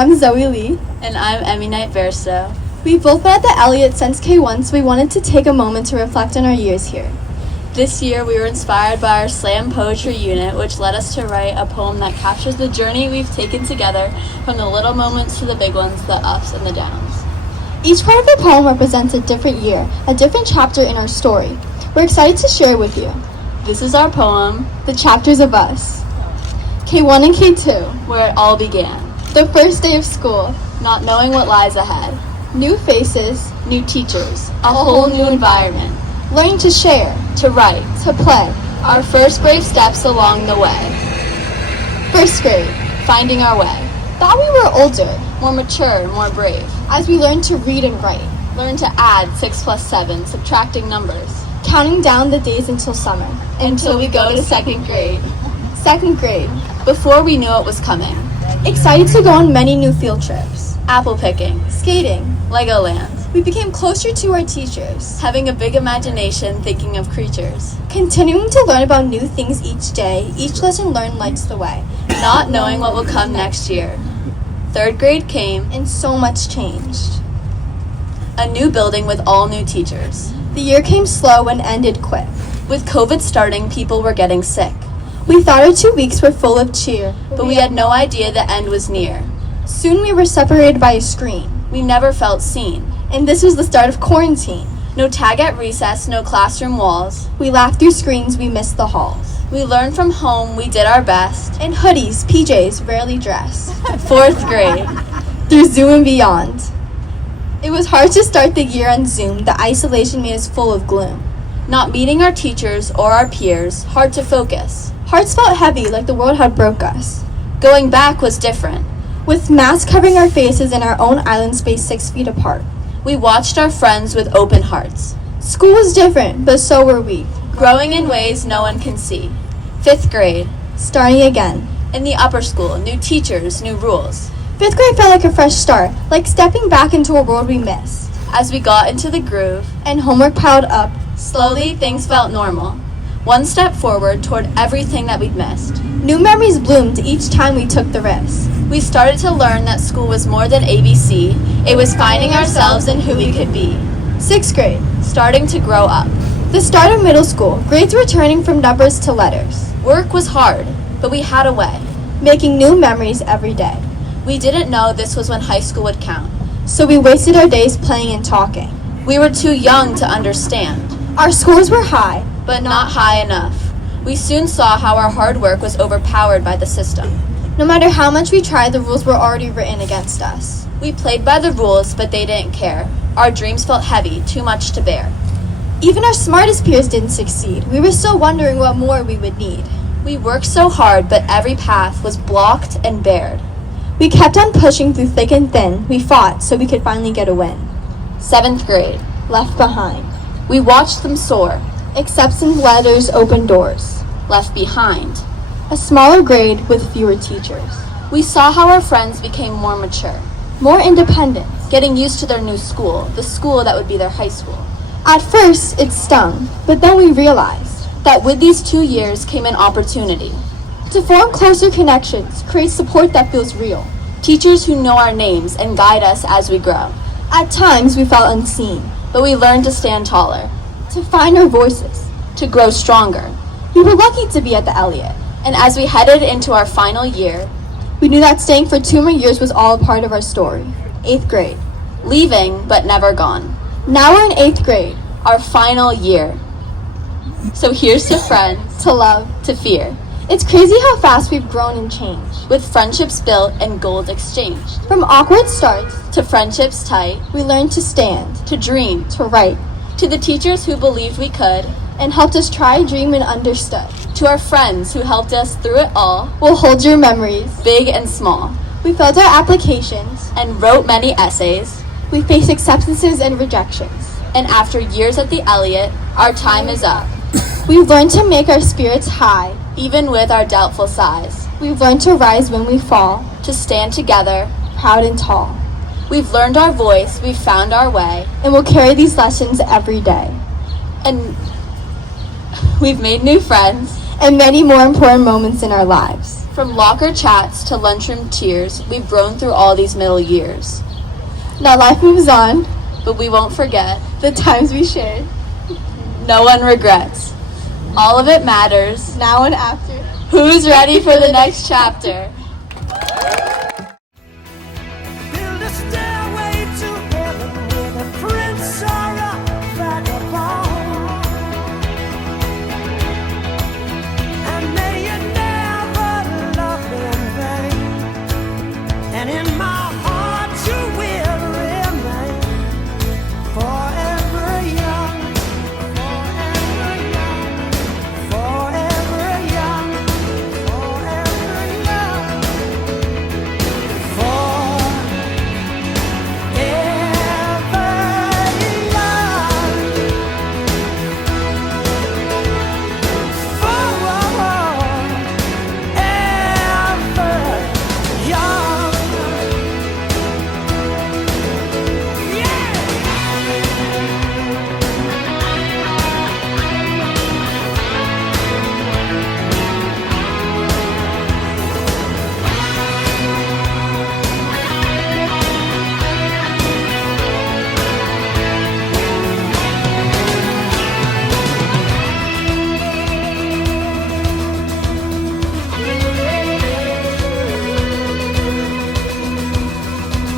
I'm Zoe Lee. And I'm Emmy Knight Verso. We've both been at the Elliott since K1, so we wanted to take a moment to reflect on our years here. This year we were inspired by our slam poetry unit, which led us to write a poem that captures the journey we've taken together, from the little moments to the big ones, the ups and the downs. Each part of the poem represents a different year, a different chapter in our story. We're excited to share it with you. This is our poem, The Chapters of Us. K1 and K2. where it all began. The first day of school. Not knowing what lies ahead. New faces. New teachers. A whole new environment. Learning to share. To write. To play. Our first brave steps along the way. First grade. Finding our way. Thought we were older. More mature, more brave. As we learned to read and write. Learn to add 6 plus 7, subtracting numbers. Counting down the days until summer. Until we go to second grade. Second grade. Before we knew it was coming. Excited to go on many new field trips. Apple picking. Skating. Legoland. We became closer to our teachers. Having a big imagination, thinking of creatures. Continuing to learn about new things each day, each lesson learned lights the way. Not knowing what will come next year. Third grade came. And so much changed. A new building with all new teachers. The year came slow and ended quick. With COVID starting, people were getting sick. We thought our 2 weeks were full of cheer, But we had no idea the end was near. soon we were separated by a screen. We never felt seen. And this was the start of quarantine. No tag at recess, no classroom walls. We laughed through screens, we missed the halls. We learned from home, we did our best. In hoodies, PJs, rarely dressed. Fourth grade. Through Zoom and beyond. It was hard to start the year on Zoom. The isolation made us full of gloom. Not meeting our teachers or our peers, hard to focus. Hearts felt heavy like the world had broke us. Going back was different. With masks covering our faces in our own island space 6 feet apart. We watched our friends with open hearts. School was different, but so were we. Growing in ways no one can see. Fifth grade. Starting again. In the upper school, new teachers, new rules. 5th grade felt like a fresh start, like stepping back into a world we missed. As we got into the groove, And homework piled up. slowly things felt normal. One step forward toward everything that we'd missed. New memories bloomed each time we took the risk. We started to learn that school was more than ABC. It was finding ourselves and who we could be. 6th grade. Starting to grow up. The start of middle school, grades were turning from numbers to letters. Work was hard, but we had a way. Making new memories every day. We didn't know this was when high school would count. So we wasted our days playing and talking. We were too young to understand, Our scores were high. but not high enough. We soon saw how our hard work was overpowered by the system. No matter how much we tried, the rules were already written against us. We played by the rules, but they didn't care. Our dreams felt heavy, too much to bear. Even our smartest peers didn't succeed. We were still wondering what more we would need. We worked so hard, but every path was blocked and barred. We kept on pushing through thick and thin. We fought so we could finally get a win. Seventh grade. Left behind. We watched them soar. Acceptance letters opened doors. Left behind. A smaller grade with fewer teachers. We saw how our friends became more mature, More independence. getting used to their new school, the school that would be their high school. At first, it stung, but then we realized That with these 2 years came an opportunity. to form closer connections, create support that feels real. Teachers who know our names and guide us as we grow. At times, we felt unseen. But we learned to stand taller, To find our voices. to grow stronger. We were lucky to be at the Elliott. And as we headed into our final year, We knew that staying for 2 more years was all a part of our story. 8th grade. leaving but never gone. Now we're in 8th grade. Our final year. So here's to friends, To love. to fear, It's crazy how fast we've grown and changed. with friendships built and gold exchanged. From awkward starts, To friendships tight, we learned to stand, to dream, to write, to the teachers who believed we could, and helped us try, dream, and understood. to our friends who helped us through it all, We'll hold your memories. big and small, We filled our applications. and wrote many essays. We faced acceptances and rejections. And after years at the Elliott, our time is up, We've learned to make our spirits high. even with our doubtful size, We've learned to rise when we fall, to stand together. proud and tall. We've learned our voice, we've found our way, And we'll carry these lessons every day. and we've made new friends. And many more important moments in our lives. From locker chats to lunchroom tears, we've grown through all these middle years. Now life moves on. But we won't forget. The times we shared. No one regrets. All of it matters. Now and after. Who's ready for the next chapter? Build a stairway to heaven with a prince or a vagabond. And may you never love in vain. And in my heart you will remain forever young, forever young, forever young, forever young,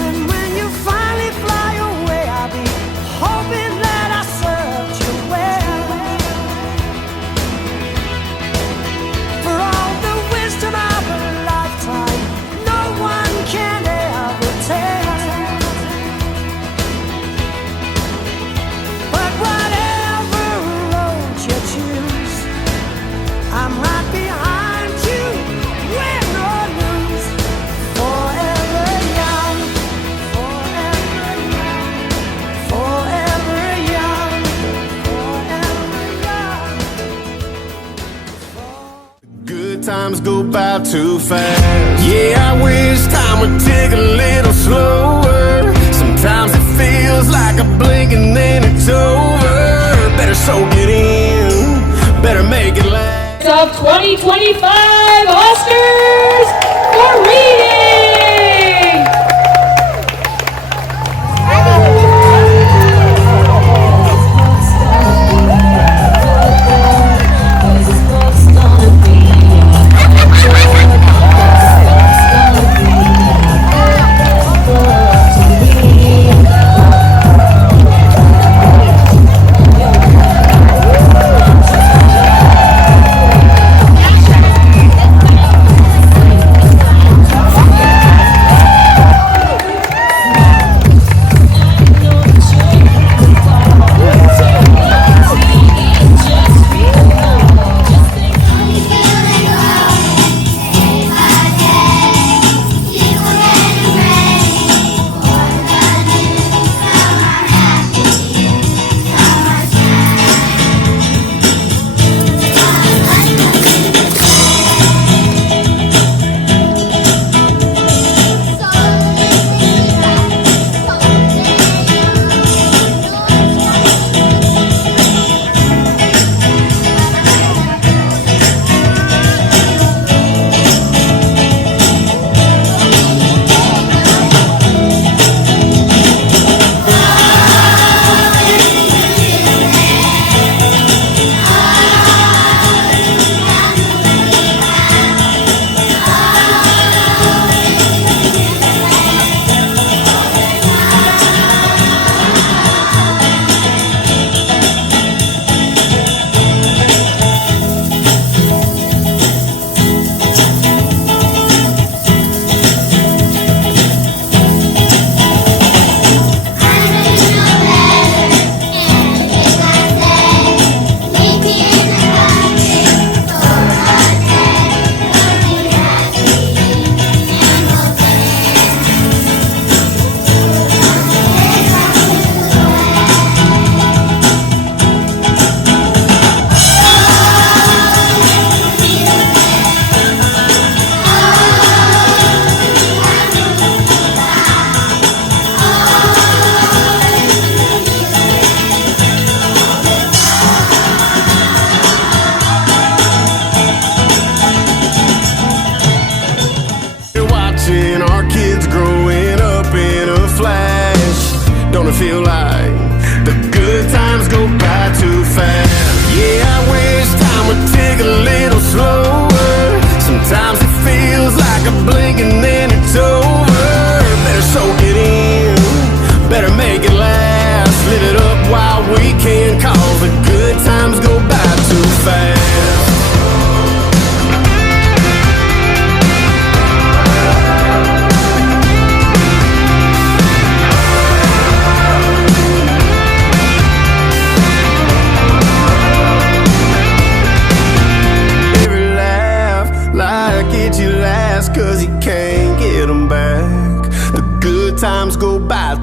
And when you finally fly away, I'll be hoping that I served you well. For all the wisdom of a lifetime, no one can ever tell. But whatever road you choose, I'm right behind you, win or lose. Forever young, forever young, forever young, forever young. Good times go by too fast. Yeah, I wish time would tick a little slower. Sometimes it feels like a blink and then it's over. Better soak it in, better make it last. Of 2025 Oscars for reading.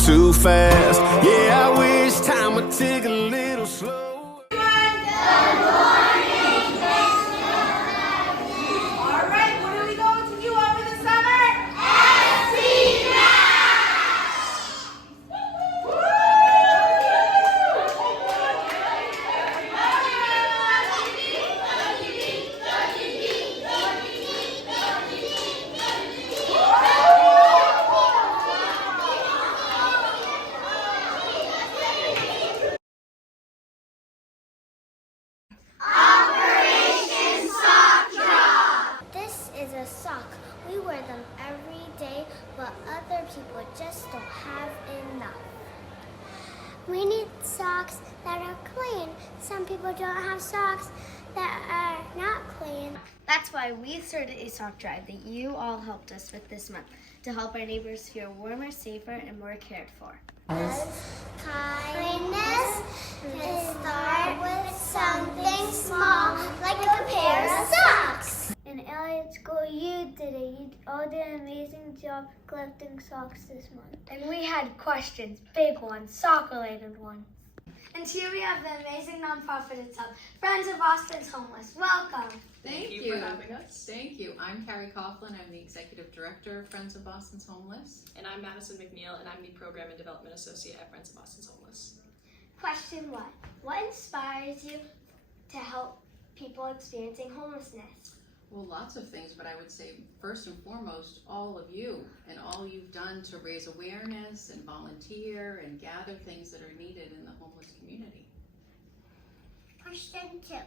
too fast. Yeah, I wish time would tick a little slower. This is a sock. We wear them every day, but other people just don't have enough. We need socks that are clean. Some people don't have socks that are not clean. That's why we started a sock drive that you all helped us with this month to help our neighbors feel warmer, safer, and more cared for. Kindness can start with something small, like a pair of socks. In Elliott School, you did it. You all did an amazing job collecting socks this month. And we had questions, big ones, sock-related ones. And here we have the amazing nonprofit itself, Friends of Boston's Homeless. Welcome. Thank you for having us. Thank you. I'm Carrie Coughlin. I'm the Executive Director of Friends of Boston's Homeless. And I'm Madison McNeil, and I'm the Program and Development Associate at Friends of Boston's Homeless. Question 1. What inspires you to help people experiencing homelessness? Well, lots of things, but I would say first and foremost, all of you and all you've done to raise awareness and volunteer and gather things that are needed in the homeless community. Question 2.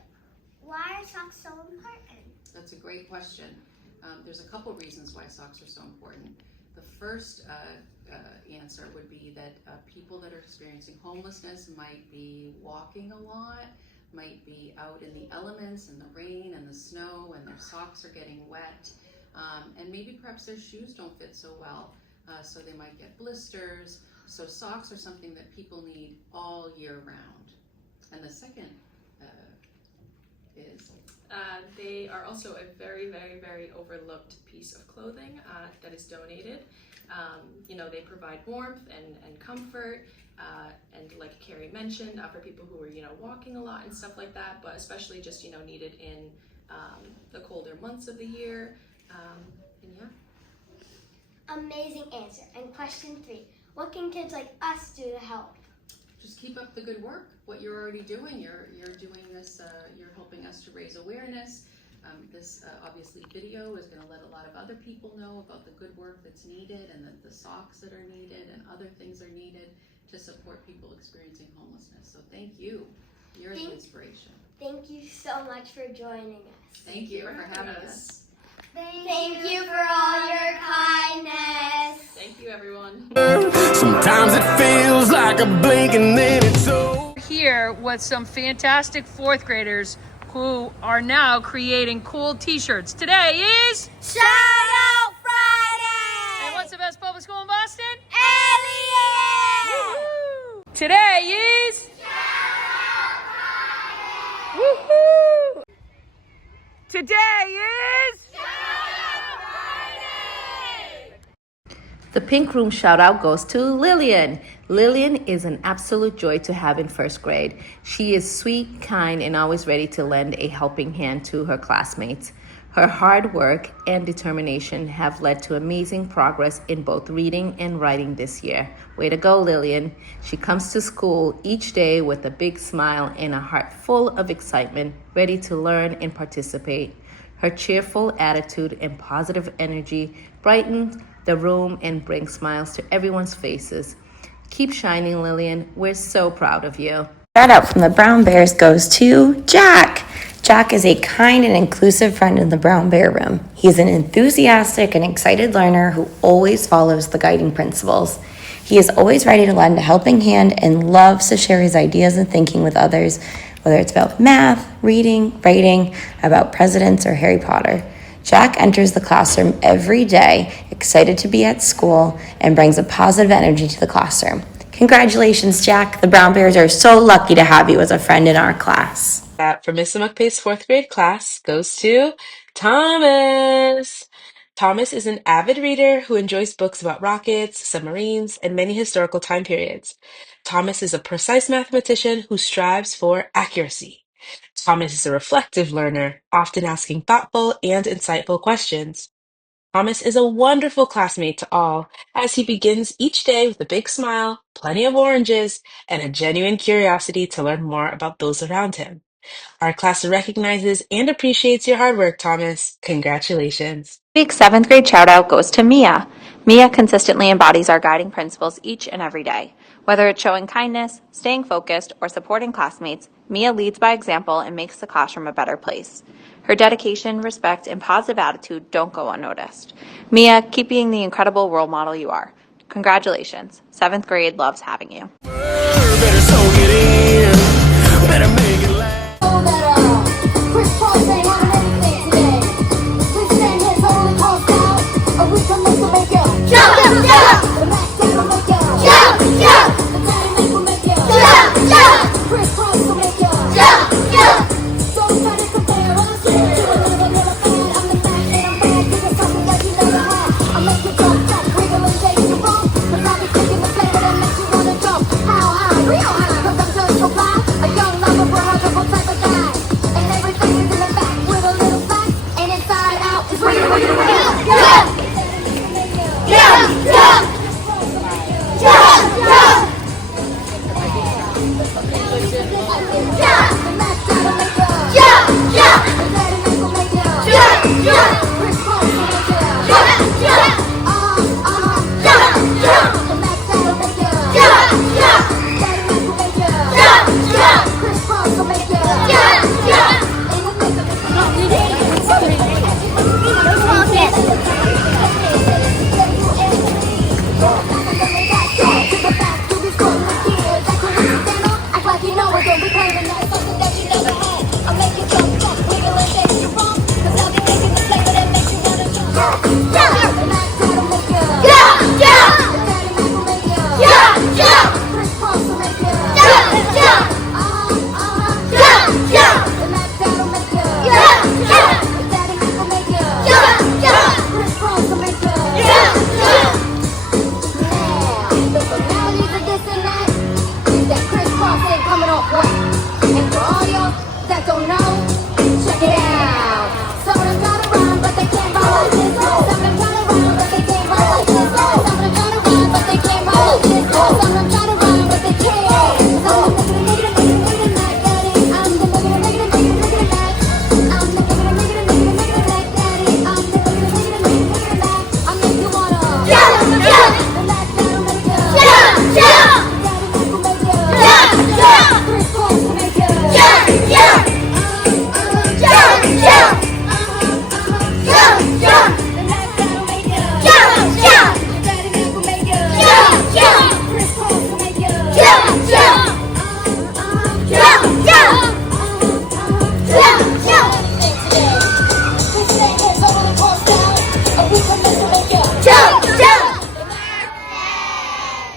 Why are socks so important? That's a great question. There's a couple reasons why socks are so important. The first answer would be that people that are experiencing homelessness might be walking a lot, might be out in the elements, in the rain and the snow, and their socks are getting wet, and maybe perhaps their shoes don't fit so well, so they might get blisters. So socks are something that people need all year round. And the second is? They are also a very, very, very overlooked piece of clothing that is donated. They provide warmth and comfort, and like Carrie mentioned, for people who are, walking a lot and stuff like that, but especially just, needed in the colder months of the year, and yeah. Amazing answer. And question 3. What can kids like us do to help? Just keep up the good work. What you're already doing, you're doing this. You're helping us to raise awareness. This obviously video is going to let a lot of other people know about the good work that's needed, and the socks that are needed, and other things are needed to support people experiencing homelessness. So thank you. You're the inspiration. Thank you so much for joining us. Thank you for having us. Thank you for all your kindness. Thank you, everyone. Sometimes it feels like a blink and then it's over. Here with some fantastic fourth graders who are now creating cool t-shirts. Today is Shout Out Friday! And what's the best public school in Boston? Elliott! Woo-hoo! Today is Shout Out Friday! Woohoo! Today is The Pink Room shout out goes to Lillian. Lillian is an absolute joy to have in first grade. She is sweet, kind, and always ready to lend a helping hand to her classmates. Her hard work and determination have led to amazing progress in both reading and writing this year. Way to go, Lillian. She comes to school each day with a big smile and a heart full of excitement, ready to learn and participate. Her cheerful attitude and positive energy brighten the room and bring smiles to everyone's faces. Keep shining, Lillian. We're so proud of you. Shout out from the Brown Bears goes to Jack. Jack is a kind and inclusive friend in the Brown Bear Room. He's an enthusiastic and excited learner who always follows the guiding principles. He is always ready to lend a helping hand and loves to share his ideas and thinking with others, whether it's about math, reading, writing, about presidents, or Harry Potter. Jack enters the classroom every day, excited to be at school, and brings a positive energy to the classroom. Congratulations, Jack. The Brown Bears are so lucky to have you as a friend in our class. That for Miss McPay's fourth grade class goes to Thomas. Thomas is an avid reader who enjoys books about rockets, submarines, and many historical time periods. Thomas is a precise mathematician who strives for accuracy. Thomas is a reflective learner, often asking thoughtful and insightful questions. Thomas is a wonderful classmate to all as he begins each day with a big smile, plenty of oranges, and a genuine curiosity to learn more about those around him. Our class recognizes and appreciates your hard work, Thomas. Congratulations. This week's 7th grade shout out goes to Mia. Mia consistently embodies our guiding principles each and every day. Whether it's showing kindness, staying focused, or supporting classmates, Mia leads by example and makes the classroom a better place. Her dedication, respect, and positive attitude don't go unnoticed. Mia, keep being the incredible role model you are. Congratulations. 7th grade loves having you. Better soak it in. Better make it last.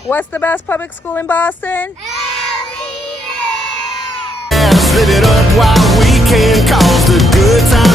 What's the best public school in Boston? Live it up while we can, cause the good times